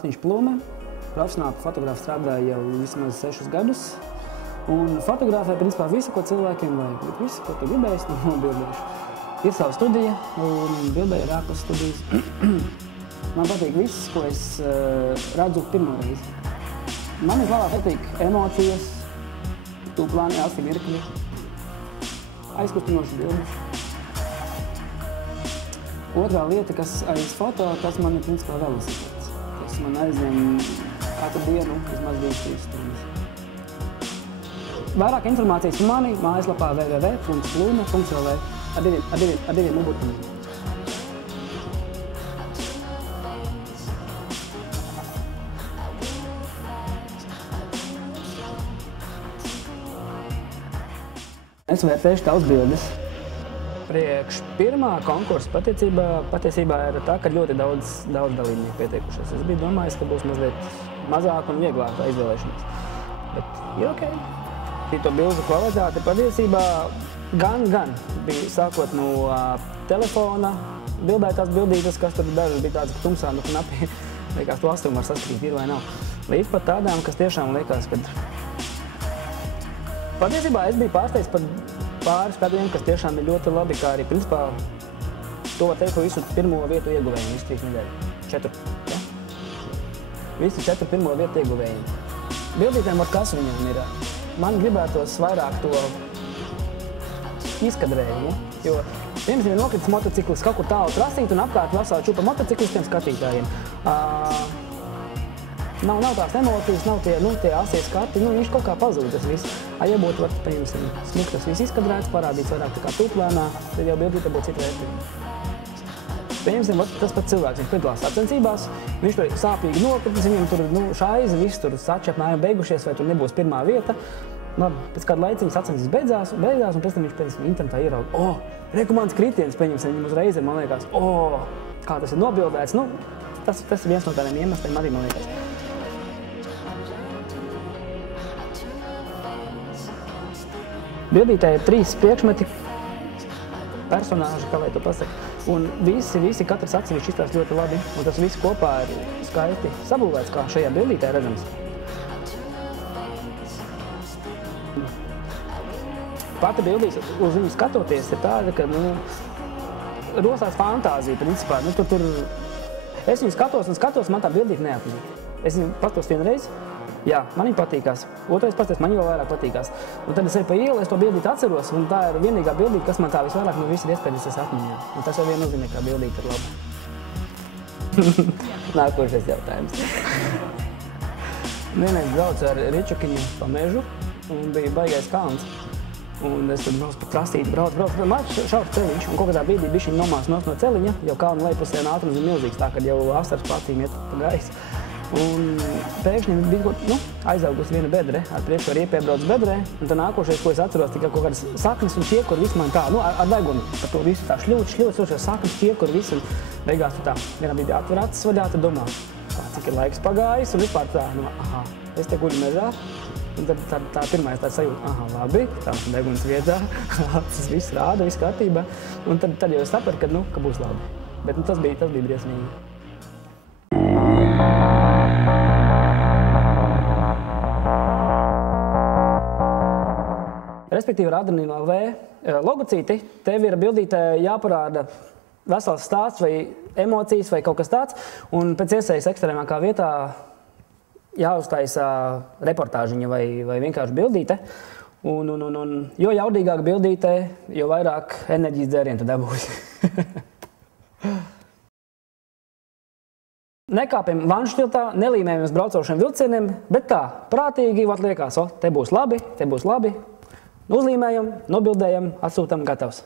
Mārtiņš Plume. Profesionāli fotogrāfs strādāja jau vismaz 6 gadus. Un fotogrāfē principā visu, ko cilvēkiem vajag. Visu, ko tu gribēsi, nobildēšu. Ir sava studija un bildēju ir ārpus studijas. Man patīk viss, ko es redzu pirmo reizi. Man vislabāk patīk emocijas, tūplāni, asi mirkļi, aizkustinošas bildes. Otrā lieta, kas aiz foto, tas man ir principā velosipēds. Tas man aizņem katru dienu vismaz 2-3 stundas. Vairāk informācijas par mani mājaslapā www.plume.lv ar diviem ubutumiem. Es vērtēšu tavas bildes. Priekš pirmā konkursa patiesībā ir tā, ka ļoti daudz dalībnieku pieteikušies. Es biju domājis, ka būs mazliet mazāk un vieglāk izvēlēšanās. Bet ir ok. To bildu kvalitāte patiesībā gan bija sākot no telefona, bildētās bildītas, kas tad dažas bija tādas, ka tumsā no knapi, liekas, to astrumu var saskatīt, ir vai nav. Līdz pat tādām, kas tiešām liekas, kad... Patiesībā es biju pārsteigts par pāris kādiem, kas tiešām ir ļoti labi, kā arī, principā, to var teikt, ka visu pirmo vietu ieguvējumu, visu 3 nedēļu. 4, ja? Visi 4 pirmo vietu ieguvējumu. Bildītēm var kas viņam ir. Man gribētos vairāk to izkadrējumu, jo viens ir nokritis motociklis kaut kur tālu trasīt un apkārt veselu čupa motociklistiem skatītājiem. Nav tās emocijas, nav tie asie skati, viņš kaut kā pazūd tas viss. Ja būtu, pieņemsim, smuki tas viss izkadrēts, parādīts vairāk tā kā tūplēnā, tad jau bildīte būtu cita vērtība. Pieņemsim, tas pats cilvēks, viņš piedalās sacensībās, viņš tur sāpīgi nokritis, viņam tur šaizi, viss tur sači apmēram beigušies, vai tur nebūs pirmā vieta. Labi, pēc kādu laiciņu sacensības beidzās, un pēc tam viņš pēc internetā ierauga, rekomandas kritiens, pieņemsim, viņam uzreiz, man liekas, kā tas ir nobildēts, tas ir viens no tādiem iemesliem arī, man liekas. Bildītē ir 3 priekšmeti, personāži, kā lai to pasaka, un visi katrs atsevišķi izstāst ļoti labi, un tas viss kopā ir skaisti sabūvēts, kā šajā bildītē redzams. Pati bildīs uz viņu skatoties ir tāda, ka, rosās fantāzija, principā, es viņu skatos, man tā bildīte neatpazīst. Es viņu pastos vienreiz, jā, man viņa patīkās. Otrais pasties, man jau vairāk patīkās. Un tad es eju pa ielu, es to bildīti atceros, un tā ir vienīgā bildīte, kas man tā visvairāk no visi ir iespējas atmiņā. Un tas jau vien nozīmē, ka bildīte ir laba. Nākošais jautājums. Vienreiz braucu ar Ričukiņu pa mežu, un bija baigais kalns. Un es tad braucu pa krastīti, braucu, man šaurs ceļiņš, un kaut kādā brīdī bišķiņ nomās no ceļiņa, jau kalna lejpusē ātrums ir milzīgs, tā, kad jau asaras pacīm iet pa gaisu. Un pēkšņi bija aizaugusi viena bedre, ar priekšvaru iepiebrauc bedrē, un tā nākošais, ko es atceros, tikai kaut kādas saknes un ķiekur visu man tā, ar degunu, par to visu tā šļūts, saknes, ķiekur visu, un beigās tu tā, vienā brīdī atver acis vaļā, tad domā, cik ir laiks pagājis, un vispār tā, es te guļu mežā, un tad tā pirmais tā sajūta, labi, tā deguns vietā, acis viss rāda, viss kārtībā, un tad jau es sapratu, ka būs labi. Bet tas bija briesmīgi. Respektīvi, ar Adrenalīnu LV logocīti, tev ir bildītē jāparāda vesels stāsts vai emocijas vai kaut kas tāds, un pēc iespējas ekstrēmākā vietā jāuztaisa reportāžiņa vai vienkārši bildīte. Un jo jaudīgāk bildītē, jo vairāk enerģijas dzērienu tu dabūsi. Nekāpjam vanštiltā, nelīmējamies braucošiem vilcieniem, bet tā, prātīgi liekas, te būs labi. Uzlīmējam, nobildējam, atsūtam, gatavs.